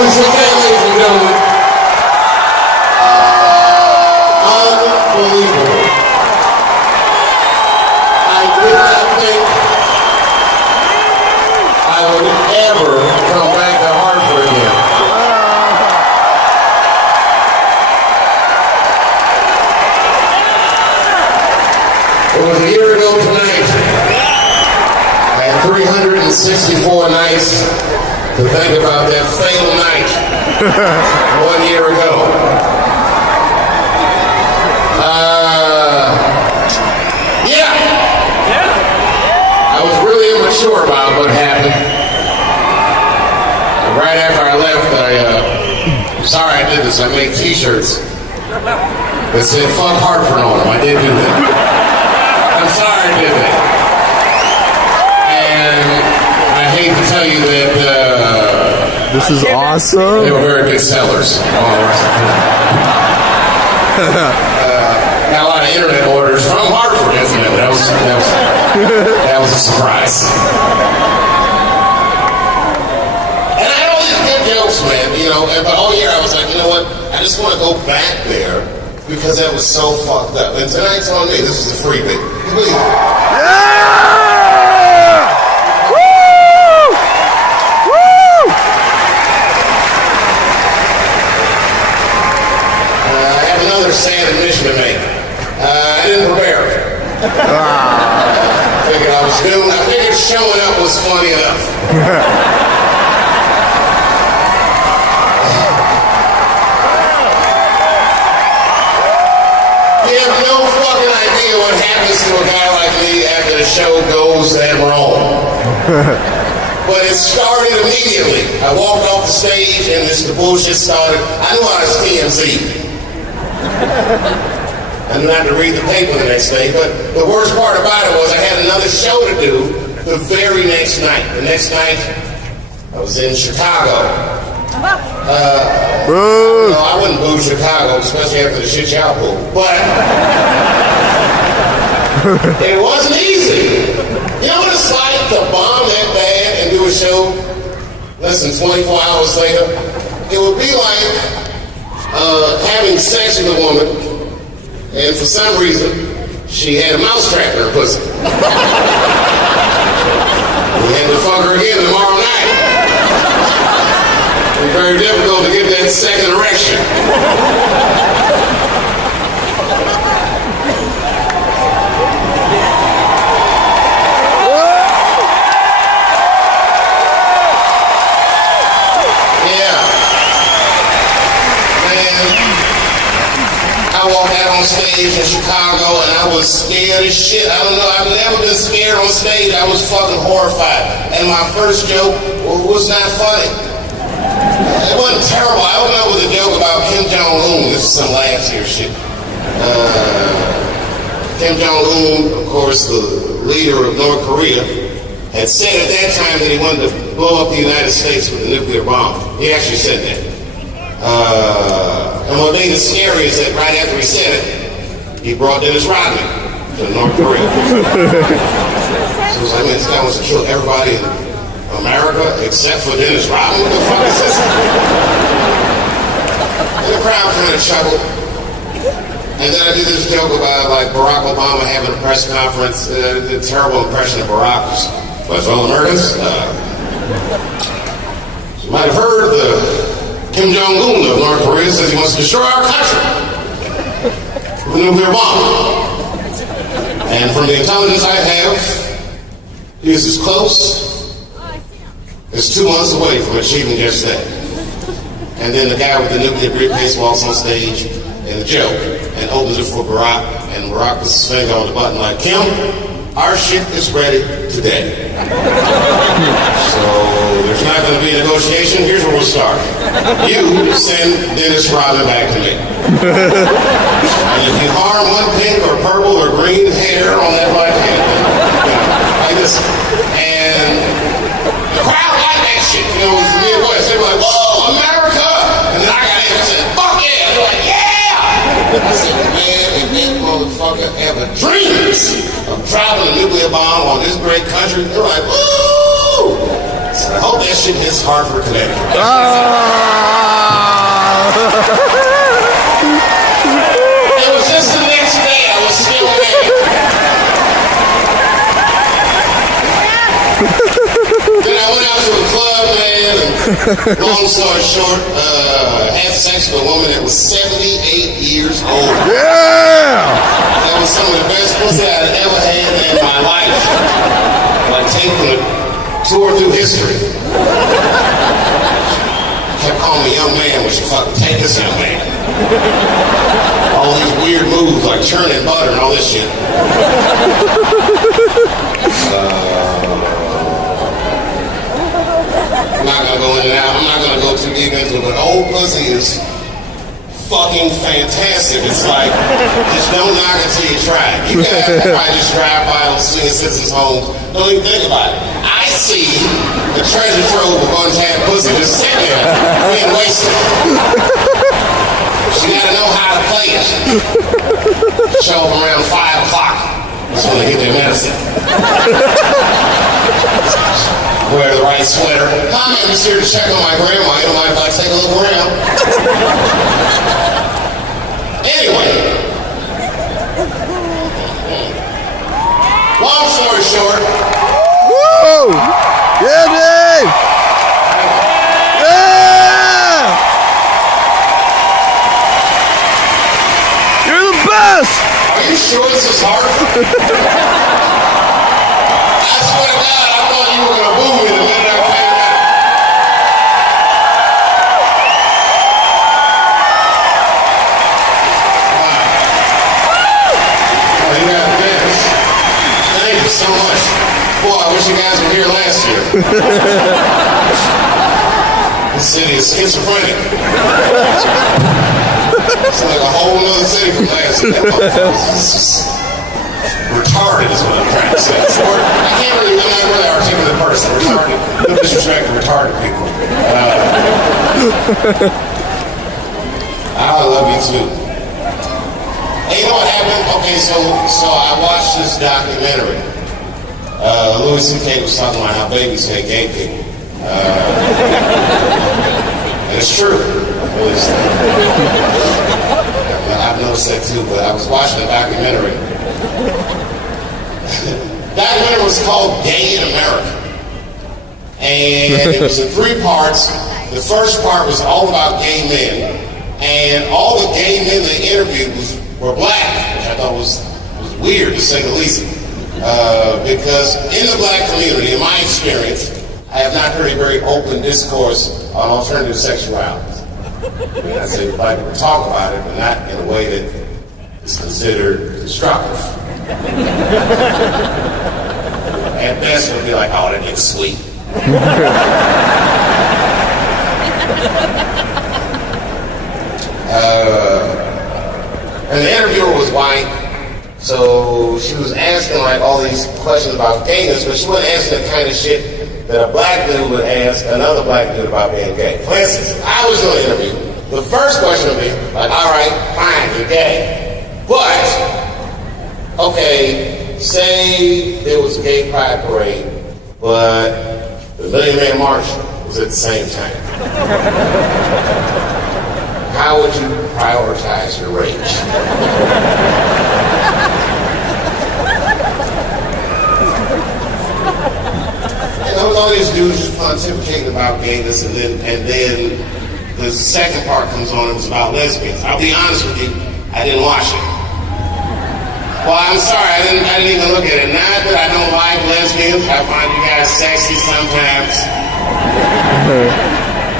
Louis C.K., ladies and gentlemen. Unbelievable. I did not think I would ever come back to Hartford again. It was a year ago tonight. I had 364 nights to think about that fatal night 1 year ago. I was really immature about what happened. Right after I left, I'm sorry I did this. I made t-shirts that said "fuck Hartford" on them. I did do that. I'm sorry I did that. And I hate to tell you that this is awesome. They were very good sellers. Got a lot of internet orders from Hartford, incidentally. That was a surprise. And I had all these good jokes, man. But all year I was like, you know what? I just want to go back there because that was so fucked up. And tonight's on me. This is a freebie. You believe it? Yeah! Woo! Woo! I have another sad admission to make. I didn't prepare. I figured I was doomed. I figured showing up was funny enough. You have no fucking idea what happens to a guy like me after the show goes that wrong. But it started immediately. I walked off the stage and the bullshit started. I knew I was TMZ. I knew not to read the paper the next day, but the worst part about it was I had another show to do the very next night. The next night, I was in Chicago. I wouldn't boo Chicago, especially after the shit y'all pulled. But it wasn't easy. You know what it's like to bomb that bad and do a show less than 24 hours later? It would be like having sex with a woman, and for some reason, she had a mousetrap in her pussy. We had to fuck her again tomorrow night. It was very difficult to get that second erection. I walked out on stage in Chicago and I was scared as shit. I don't know, I've never been scared on stage. I was fucking horrified. And my first joke was not funny. It wasn't terrible. I opened up with a joke about Kim Jong-un. This is some last year shit. Kim Jong-un, of course, the leader of North Korea, had said at that time that he wanted to blow up the United States with a nuclear bomb. He actually said that. And what made it scary is that right after he said it, he brought Dennis Rodman to North Korea. So it was like, man, this guy wants to kill everybody in America except for Dennis Rodman? What the fuck is this? And the crowd kind of chuckled. And then I did this joke about like Barack Obama having a press conference, the terrible impression of Barack was, my fellow Americans, you might have heard the Kim Jong-un of North Korea says he wants to destroy our country with a nuclear bomb. And from the intelligence I have, he is as close as 2 months away from achieving just that. And then the guy with the nuclear briefcase walks on stage in a joke and opens it for Barack, and Barack puts his finger on the button like, Kim, our ship is ready today. So there's not going to be a negotiation. Here's where we'll start. You send Dennis Rodman back to me. And if you harm one pink or purple or green hair on that black hand, like this. And the crowd liked that shit. It was the Midwest. They were like, whoa, America! And then I got in and said, fuck yeah! They're like, yeah! I said, man, if that motherfucker ever dreams of dropping a nuclear bomb on this great country, they're like, woo! So I hope that shit hits Hartford, Connecticut. It was just the next day. I was still there. Then I went out to a club, man, and long story short, had sex with a woman that was 78 years old. Yeah! That was some of the best pussy I'd ever had in my life. Like taking a tour through history. Kept calling me young man when she fucking take this young man. All these weird moves like churning butter and all this shit. I'm not gonna go into that. I'm not gonna go too deep into it, but old pussy is fucking fantastic. It's like, just don't knock it till you try it. You guys probably just drive by those senior citizens' homes. Don't even think about it. I see the treasure trove of untapped pussy just sitting there being wasted. She gotta know how to play it. Show up around 5 o'clock. That's when they get their medicine. Wear the right sweater. I'm just here to check on my grandma. You don't mind if I take a look around? Anyway. Long story short. Woo! Yeah, Dave! Yeah! You're the best! Are you sure this is Hartford? I swear to God, I thought you were going to boo me the minute I came out. Wow. You got this. Thank you so much. Boy, I wish you guys were here last year. This city is schizophrenic. It's like a whole other city from last year. It's just retarded is what I'm trying to say. I'm not really articulate person. Retarded. No disrespect to retarded people. I love you too. Hey, you know what happened? Okay, so I watched this documentary. Louis C.K. was talking about how babies hate gay people. And it's true. I've noticed that too, but I was watching a documentary. Documentary was called Gay in America. And it was in 3 parts. The first part was all about gay men. And all the gay men they interviewed were black, which I thought was weird to say the least. Because in the black community, in my experience, I have not heard a very open discourse on alternative sexuality. I mean, I say black people talk about it, but not in a way that is considered constructive. At best, it would be like, oh, that nigga's sweet. And the interviewer was white, so she was asking like all these questions about gayness, but she wasn't asking the kind of shit that a black dude would ask another black dude about being gay. For instance, I was doing an interview. The first question would be like, all right, fine, you're gay. But, okay, say there was a gay pride parade, but the Million Man March was at the same time. How would you prioritize your rage? And there was all these dudes just pontificating about gayness, and then the second part comes on, it was about lesbians. I'll be honest with you, I didn't watch it. Well, I'm sorry, I didn't even look at it. Not that I don't like lesbians, I find you guys sexy sometimes.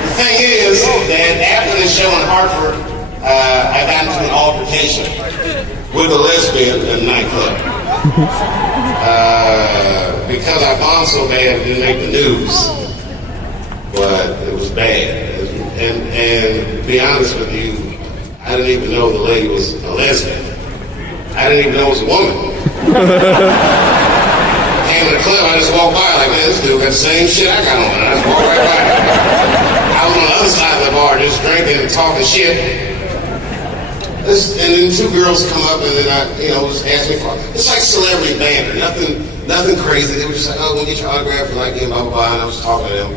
The thing is that after the show in Hartford, I got into an altercation with a lesbian in a nightclub. Because I bombed so bad, it didn't make the news. But it was bad. And to be honest with you, I didn't even know the lady was a lesbian. I didn't even know it was a woman. Came in the club, I just walked by like, man, this dude got the same shit I got on. And I just walked right by. I was on the other side of the bar just drinking and talking shit. And then 2 girls come up and then just ask me for, it's like celebrity banter, nothing crazy. They were just like, oh, we'll get your autograph and like, blah, blah, blah. And I was talking to them.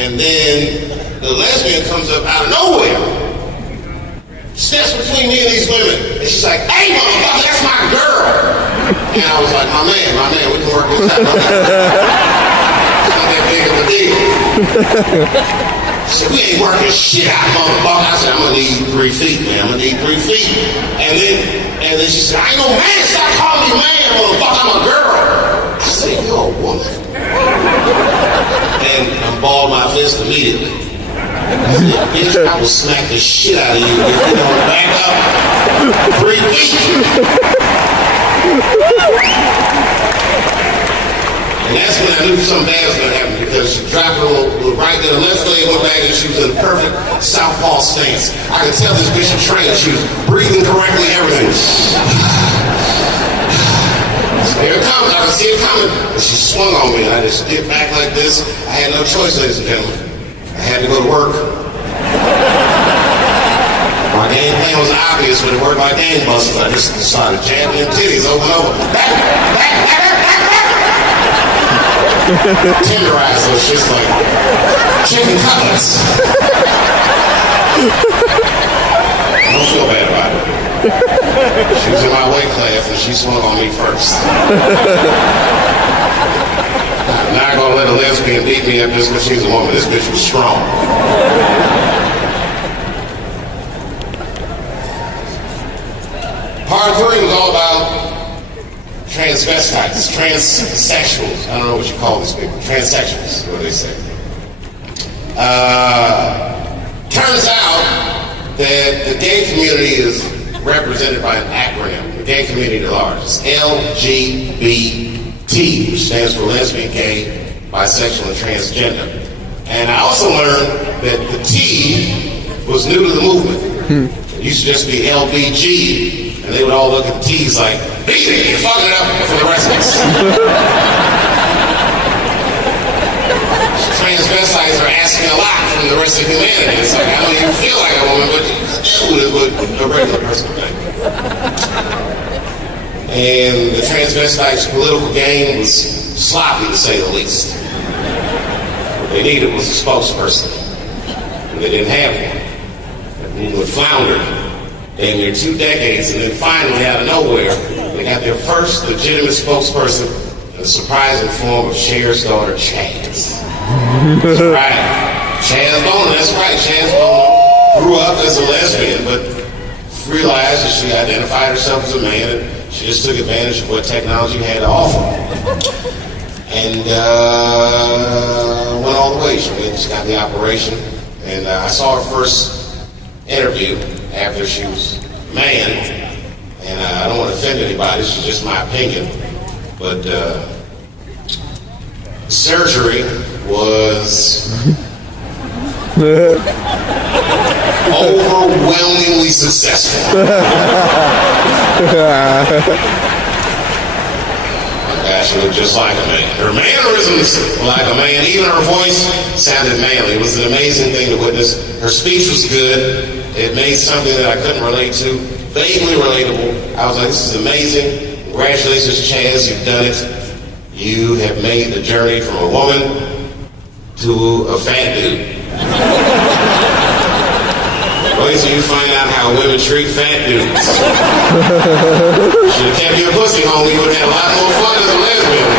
And then the lesbian comes up out of nowhere, steps between me and these women, and she's like, "Hey, motherfucker, that's my girl." And I was like, my man, we can work this out. It's not that big of a deal. She said, "We ain't working shit out, motherfucker." I said, "I'm gonna need 3 feet, man. I'm gonna need 3 feet." And then she said, "I ain't no man. Stop calling me man, motherfucker. I'm a girl." I said, "You're a woman." And I balled my fist immediately. I said, "Bitch, I will smack the shit out of you if you don't back up 3 feet." And that's when I knew something bad was going to happen, because she dropped her right there, the left leg went back, and she was in a perfect southpaw stance. I could tell this bitch was trained. She was breathing correctly, everything. So here it comes. I could see it coming. And she swung on me, and I just dipped back like this. I had no choice, ladies and gentlemen. I had to go to work. My game plan was obvious, but it worked like gangbusters. I just started jabbing them titties over and over. Tenderize those shits like chicken cutlets. Don't feel bad about it. She was in my weight class and she swung on me first. I'm not gonna let a lesbian beat me up just because she's a woman. This bitch was strong. Part 3 was all about transvestites, transsexuals. I don't know what you call these people. Transsexuals, what they say. Turns out that the gay community is represented by an acronym. The gay community at large is LGBT, which stands for lesbian, gay, bisexual, and transgender. And I also learned that the T was new to the movement. It used to just be LBG. And they would all look at the T's like, "Beat it, you're fucking it up for the rest of us." Transvestites are asking a lot from the rest of humanity. It's like, I know you feel like a woman, but you do what a regular person would think. And the transvestites' political game was sloppy, to say the least. What they needed was a spokesperson. And they didn't have one. The movement floundered. In near 2 decades, and then finally, out of nowhere, they got their first legitimate spokesperson in the surprising form of Cher's daughter, Chaz. That's right. Chaz Bono, that's right. Chaz Bono grew up as a lesbian, but realized that she identified herself as a man, and she just took advantage of what technology had to offer. And went all the way. She got the operation, and I saw her first interview after she was a man, and I don't want to offend anybody, this is just my opinion, but surgery was overwhelmingly successful. She looked just like a man. Her mannerisms were like a man. Even her voice sounded manly. It was an amazing thing to witness. Her speech was good. It made something that I couldn't relate to vaguely relatable. I was like, this is amazing. Congratulations, Chaz, you've done it. You have made the journey from a woman to a fat dude. Wait till you find out how women treat fat dudes. Should have kept your pussy home. You would have had a lot more fun as a lesbian.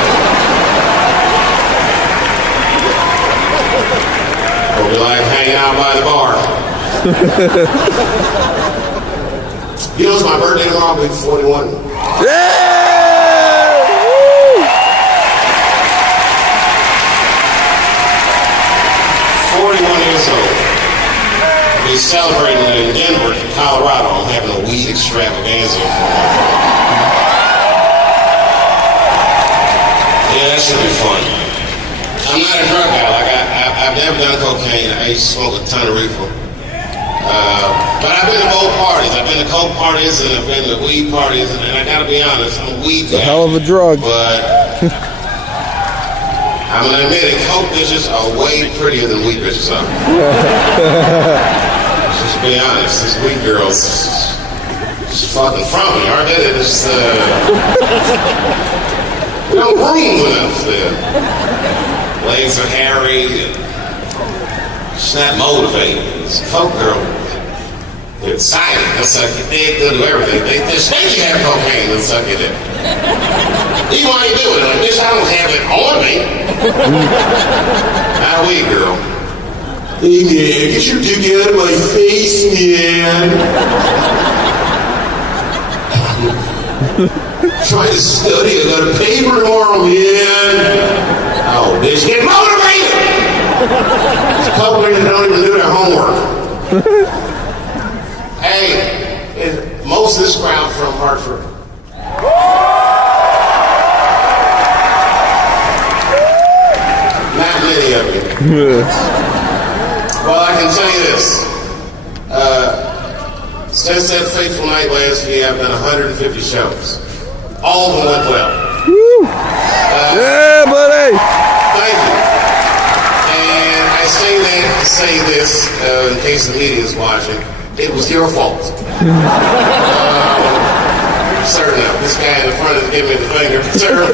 Or be like hanging out by the bar. You know, it's my birthday tomorrow. I'll be 41. Yeah! 41 years old. We're celebrating it in Denver, Colorado. I'm having a weed extravaganza. Yeah, that should be fun. I'm not a drug guy. Like I've never done cocaine. I used to smoke a ton of reefer. But I've been to both parties. I've been to coke parties and I've been to weed parties. And I gotta be honest, I'm a weed guy. It's a hell of a drug. But I'm gonna admit it, coke bitches are way prettier than weed bitches are. Just be honest, these weed girls just fucking frumpy, aren't they? They're just they don't groom enough. Their legs are hairy. She's not motivated. It's a folk girl. They're excited. They'll suck your dick. They'll do everything. They think you have cocaine. They'll suck your dick. Even while you do it, like, bitch, I don't have it on me. Not a weed girl. Hey, man, get your dick out of my face, man. Try to study. I got a paper tomorrow, man. Oh, bitch, get motivated. These coke that don't even do their homework. Hey, most of this crowd from Hartford. Not many of you. Well, I can tell you this. Since that fateful night last year, I've done 150 shows. All of them went well. Yeah, buddy. Thank you. And I say that to say this, in case the media is watching. It was your fault. Sir, now, this guy in the front is giving me the finger. Sir,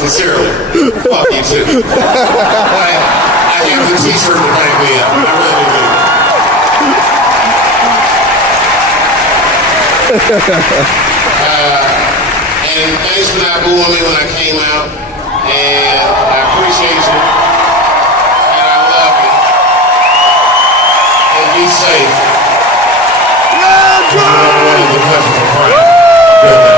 sincerely, fuck you too. I have the t-shirt to back me up. I really do. And thanks for not booing me when I came out. And I appreciate you. And I love you. And be safe. Yeah, One of the pleasures of crying.